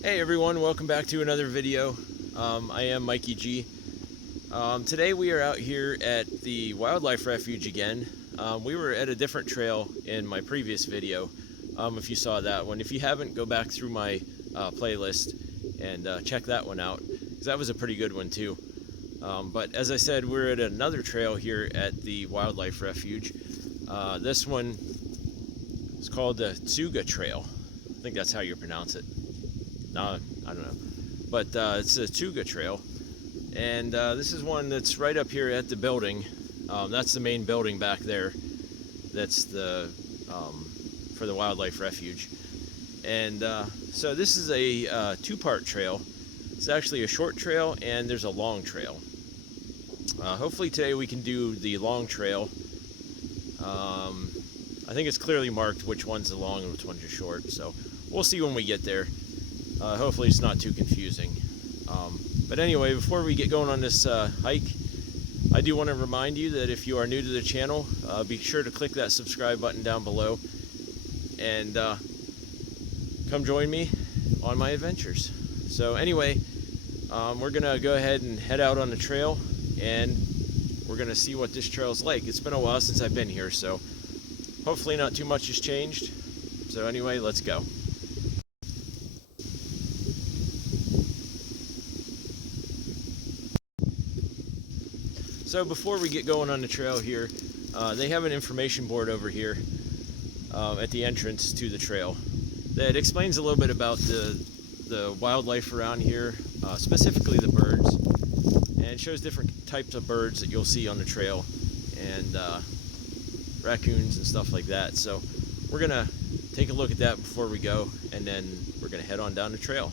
Hey everyone, welcome back to another video. I am Mikey G. Today we are out here at the wildlife refuge again. We were at a different trail in my previous video, if you saw that one. If you haven't, go back through my playlist and check that one out, because that was a pretty good one too. But as I said, we're at another trail here at the wildlife refuge. This one is called the Tsuga Trail. I think that's how you pronounce it. No, I don't know, but it's a Tsuga Trail, and this is one that's right up here at the building. That's the main building back there. That's the for the wildlife refuge, and so this is a two-part trail. It's actually a short trail, and there's a long trail. Hopefully today we can do the long trail. I think it's clearly marked which one's the long and which one's the short, so we'll see when we get there. Hopefully it's not too confusing. But anyway, before we get going on this hike, I do want to remind you that if you are new to the channel, be sure to click that subscribe button down below and come join me on my adventures. So anyway, we're going to go ahead and head out on the trail, and we're going to see what this trail's like. It's been a while since I've been here, so hopefully not too much has changed. So anyway, let's go. So before we get going on the trail here, they have an information board over here at the entrance to the trail that explains a little bit about the wildlife around here, specifically the birds, and it shows different types of birds that you'll see on the trail, and raccoons and stuff like that. So we're gonna take a look at that before we go, and then we're gonna head on down the trail.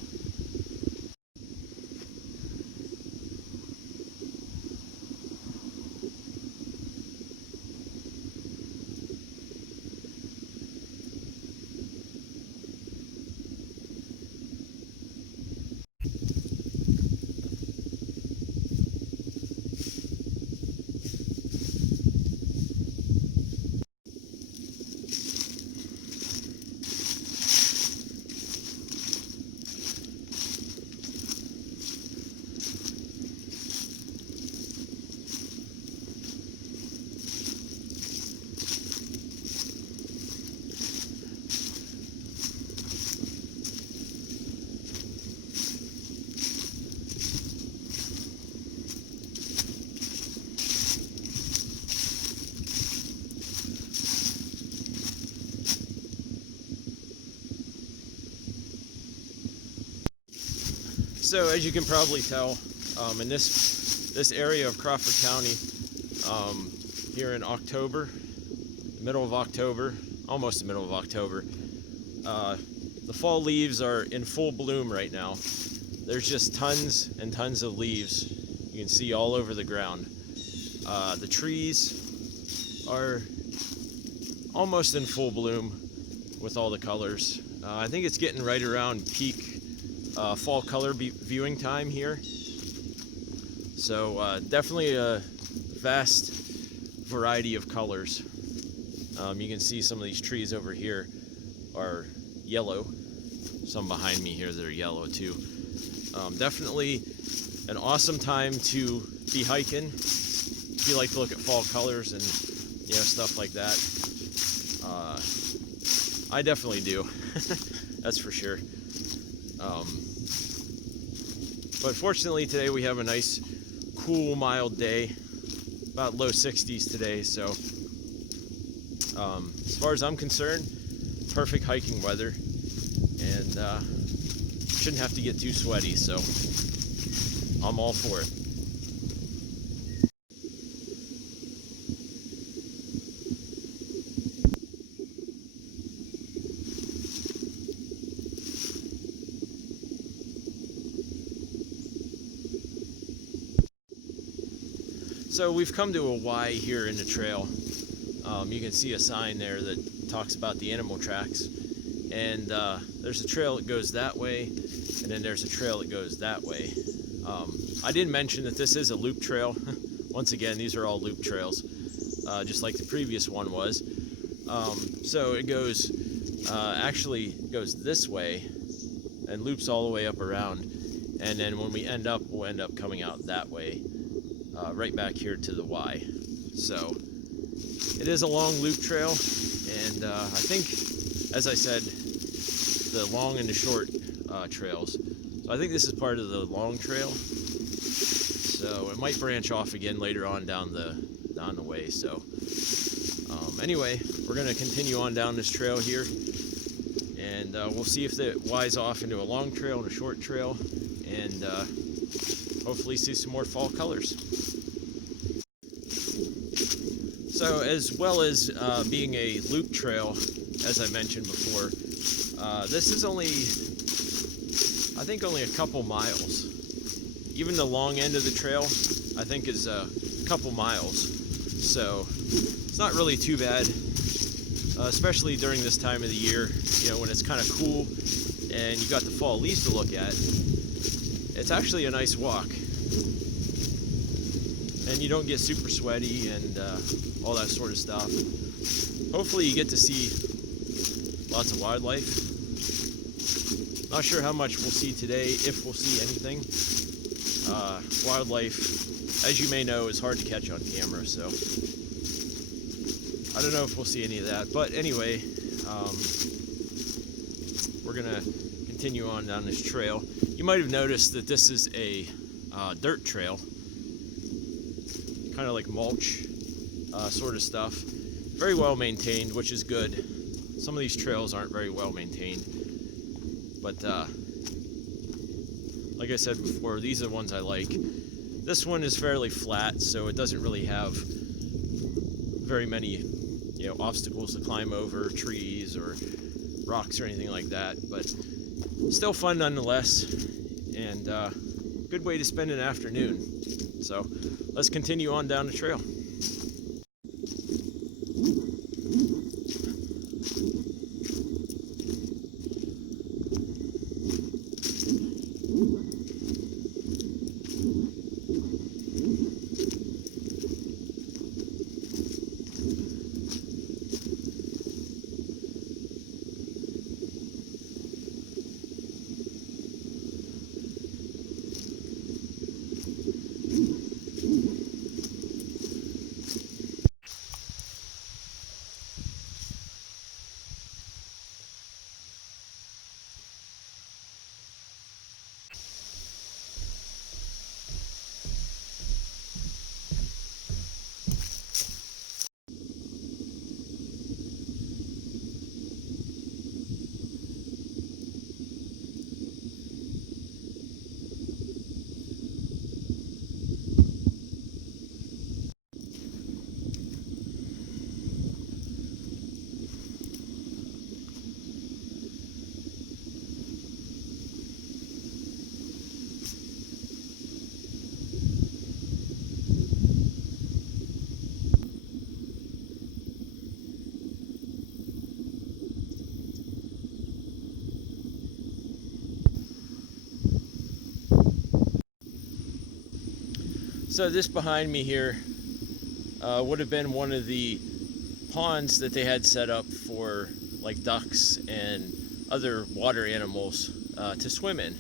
So as you can probably tell, in this area of Crawford County, here in October, middle of October, almost the middle of October, the fall leaves are in full bloom right now. There's just tons and tons of leaves you can see all over the ground. The trees are almost in full bloom with all the colors. I think it's getting right around peak fall color viewing time here. So definitely a vast variety of colors. You can see some of these trees over here are yellow. Some behind me here that are yellow too. Definitely an awesome time to be hiking if you like to look at fall colors and stuff like that. I definitely do. That's for sure. But fortunately today we have a nice cool mild day, about low 60s today, so as far as I'm concerned, perfect hiking weather, and shouldn't have to get too sweaty, so I'm all for it. So we've come to a Y here in the trail. You can see a sign there that talks about the animal tracks, and there's a trail that goes that way, and then there's a trail that goes that way. I didn't mention that this is a loop trail. Once again, these are all loop trails, just like the previous one was. So it goes, actually goes this way, and loops all the way up around. And then when we end up, we'll end up coming out that way, right back here to the Y. So it is a long loop trail, and I think, as I said, the long and the short trails. So I think this is part of the long trail. So it might branch off again later on down the way. So anyway, we're gonna continue on down this trail here, and we'll see if it Y's off into a long trail and a short trail, and hopefully see some more fall colors. So as well as being a loop trail, as I mentioned before, this is only, I think, only a couple miles. Even the long end of the trail, I think, is a couple miles. So it's not really too bad, especially during this time of the year, you know, when it's kind of cool and you got the fall leaves to look at. It's actually a nice walk, and you don't get super sweaty and all that sort of stuff. Hopefully you get to see lots of wildlife. Not sure how much we'll see today, if we'll see anything. Wildlife, as you may know, is hard to catch on camera, so I don't know if we'll see any of that. But anyway, we're gonna continue on down this trail. You might have noticed that this is a dirt trail, kind of like mulch sort of stuff. Very well maintained, which is good. Some of these trails aren't very well maintained, but like I said before, these are the ones I like. This one is fairly flat, so it doesn't really have very many, you know, obstacles to climb over, trees or rocks or anything like that, but still fun nonetheless, and good way to spend an afternoon. So let's continue on down the trail. So this behind me here would have been one of the ponds that they had set up for like ducks and other water animals to swim in.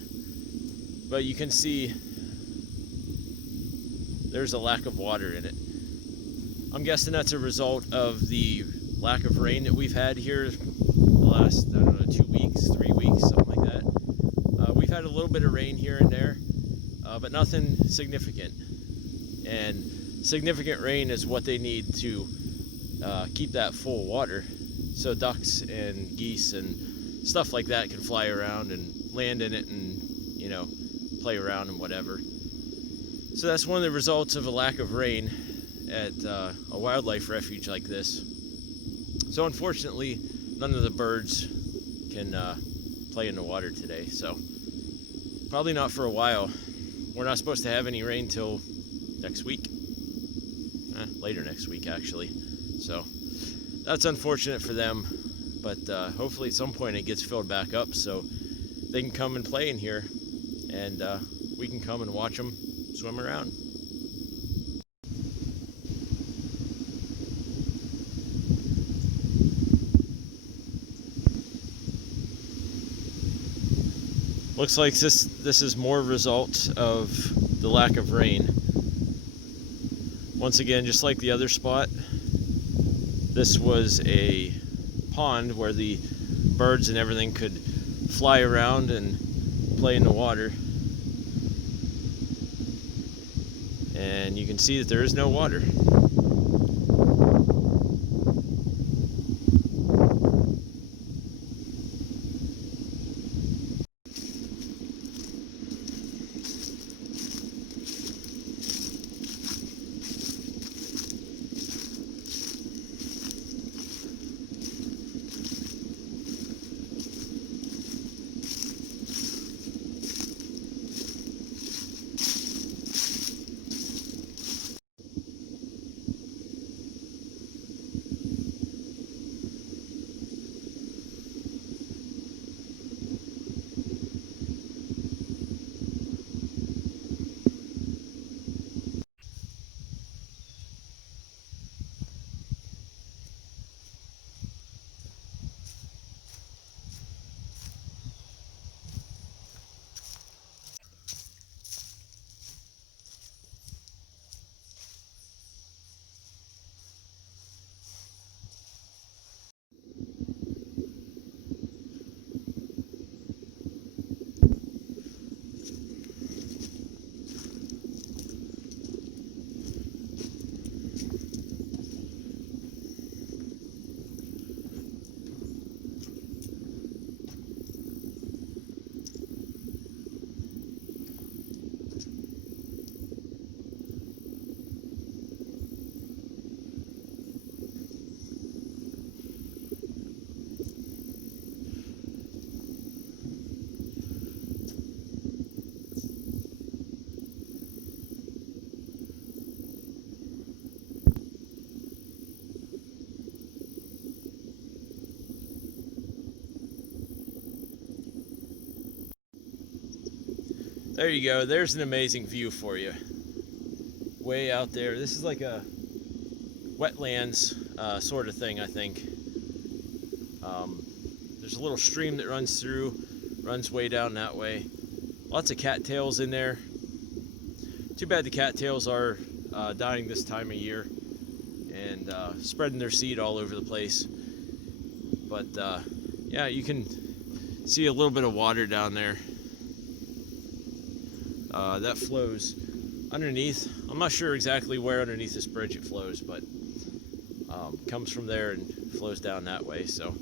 But you can see there's a lack of water in it. I'm guessing that's a result of the lack of rain that we've had here the last, I don't know, 2 weeks, 3 weeks, something like that. We've had a little bit of rain here and there, but nothing significant. And significant rain is what they need to keep that full water, so ducks and geese and stuff like that can fly around and land in it and, you know, play around and whatever. So that's one of the results of a lack of rain at a wildlife refuge like this. So unfortunately, none of the birds can play in the water today, so probably not for a while. We're not supposed to have any rain till next week, later next week actually. So that's unfortunate for them, but hopefully at some point it gets filled back up so they can come and play in here, and we can come and watch them swim around. Looks like this is more result of the lack of rain. Once again, just like the other spot, this was a pond where the birds and everything could fly around and play in the water. And you can see that there is no water. There you go. There's an amazing view for you. Way out there. This is like a wetlands sort of thing, I think. There's a little stream that runs through, runs way down that way. Lots of cattails in there. Too bad the cattails are dying this time of year and spreading their seed all over the place. But yeah, you can see a little bit of water down there. That flows underneath. I'm not sure exactly where underneath this bridge it flows, but comes from there and flows down that way. So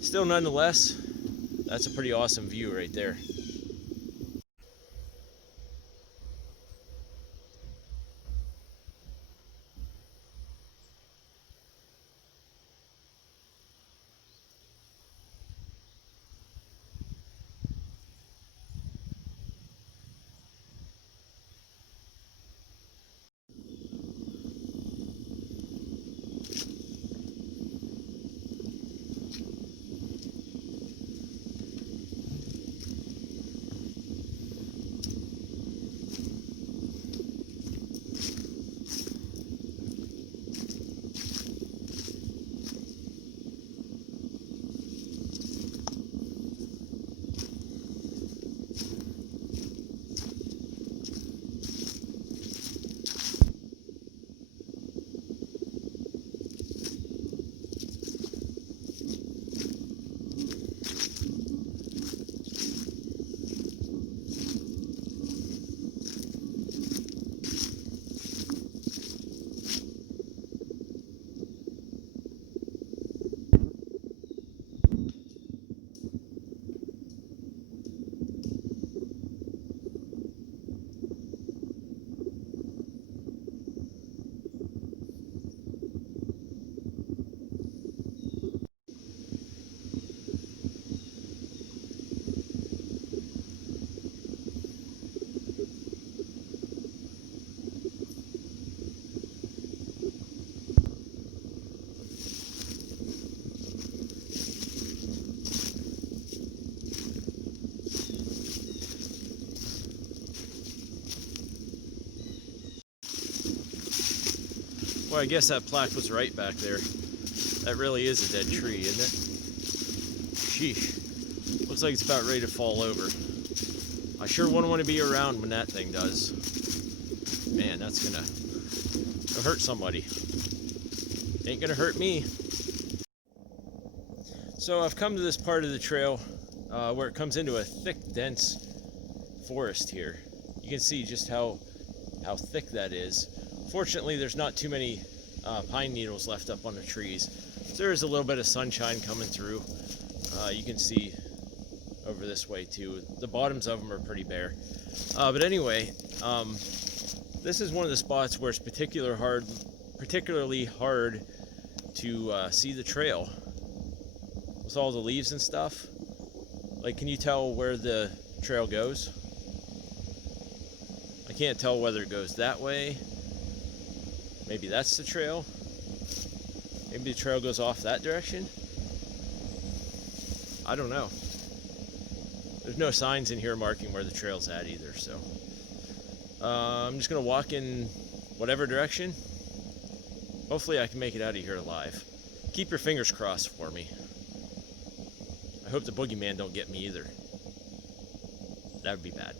still, nonetheless, that's a pretty awesome view right there. Well, I guess that plaque was right back there. That really is a dead tree, isn't it? Sheesh. Looks Looks like it's about ready to fall over. I sure wouldn't want to be around when that thing does. Man, that's gonna hurt somebody. Ain't gonna hurt me. So I've come to this part of the trail where it comes into a thick, dense forest here. You can see just how thick that is. Fortunately, there's not too many pine needles left up on the trees. So there is a little bit of sunshine coming through. You can see over this way too. The bottoms of them are pretty bare. But anyway, this is one of the spots where it's particularly hard to see the trail with all the leaves and stuff. Like, can you tell where the trail goes? I can't tell whether it goes that way. Maybe that's the trail. Maybe the trail goes off that direction. I don't know. There's no signs in here marking where the trail's at either, so I'm just gonna walk in whatever direction. Hopefully I can make it out of here alive. Keep your fingers crossed for me. I hope the boogeyman don't get me either. That would be bad.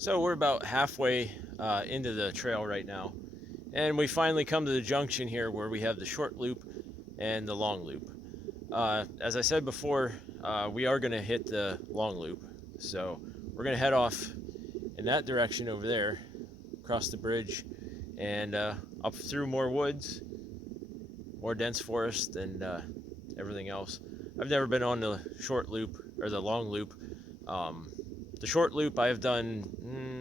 So we're about halfway into the trail right now, and we finally come to the junction here where we have the short loop and the long loop. As I said before, we are going to hit the long loop, so we're going to head off in that direction over there, across the bridge, and up through more woods, more dense forest, and everything else. I've never been on the short loop or the long loop. The short loop I've done,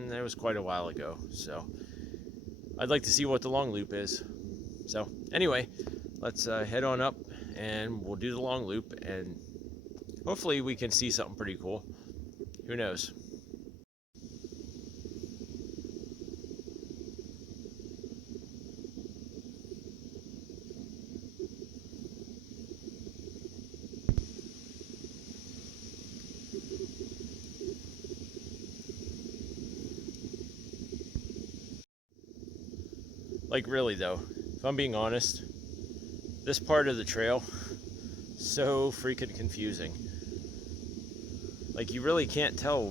that was quite a while ago, so I'd like to see what the long loop is. So anyway, let's head on up and we'll do the long loop, and hopefully we can see something pretty cool. Who knows? Like, really though, if I'm being honest, this part of the trail, so freaking confusing. Like, you really can't tell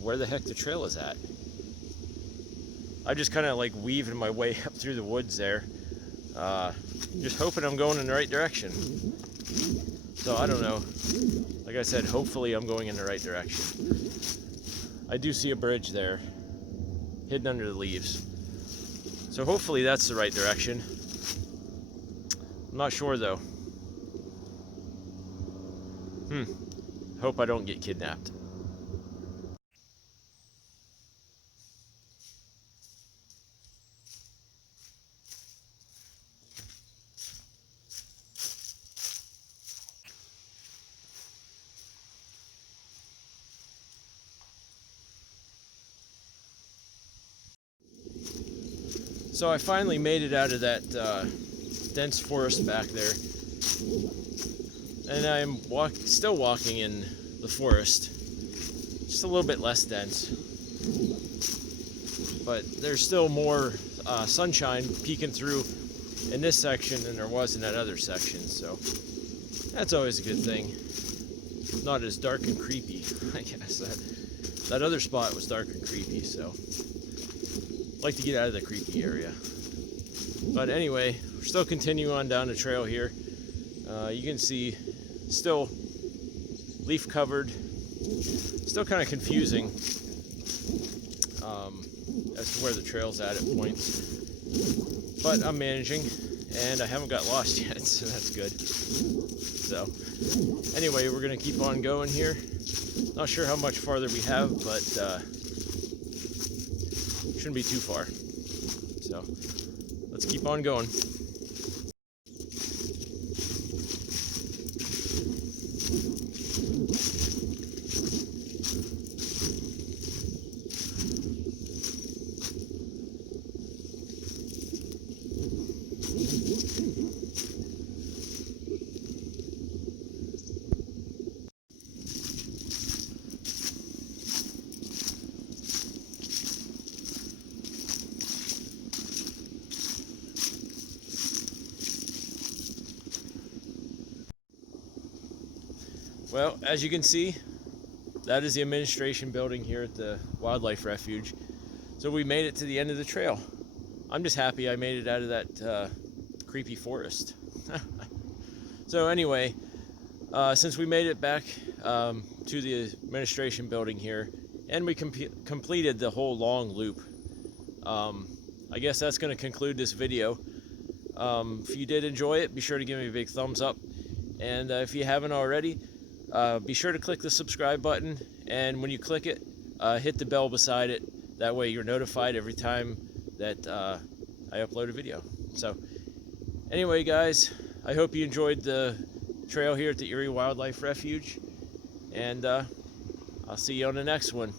where the heck the trail is at. I'm just kind of like weaving my way up through the woods there, just hoping I'm going in the right direction. So I don't know. Like I said, hopefully I'm going in the right direction. I do see a bridge there, hidden under the leaves. So hopefully that's the right direction. I'm not sure though. Hope I don't get kidnapped. So I finally made it out of that dense forest back there, and I'm still walking in the forest, just a little bit less dense, but there's still more sunshine peeking through in this section than there was in that other section, so that's always a good thing. Not as dark and creepy. I guess that other spot was dark and creepy, so like to get out of the creepy area. But anyway, we're still continuing on down the trail here. You can see still leaf covered, still kind of confusing as to where the trail's at points, but I'm managing and I haven't got lost yet, so that's good. So anyway, we're gonna keep on going here. Not sure how much farther we have, but shouldn't be too far. So let's keep on going. Well, as you can see, that is the administration building here at the Wildlife Refuge. So we made it to the end of the trail. I'm just happy I made it out of that creepy forest. So anyway, since we made it back to the administration building here, and we completed the whole long loop, I guess that's going to conclude this video. If you did enjoy it, be sure to give me a big thumbs up. And if you haven't already, be sure to click the subscribe button. And when you click it, hit the bell beside it. That way you're notified every time that I upload a video. So anyway, guys, I hope you enjoyed the trail here at the Erie Wildlife Refuge. And I'll see you on the next one.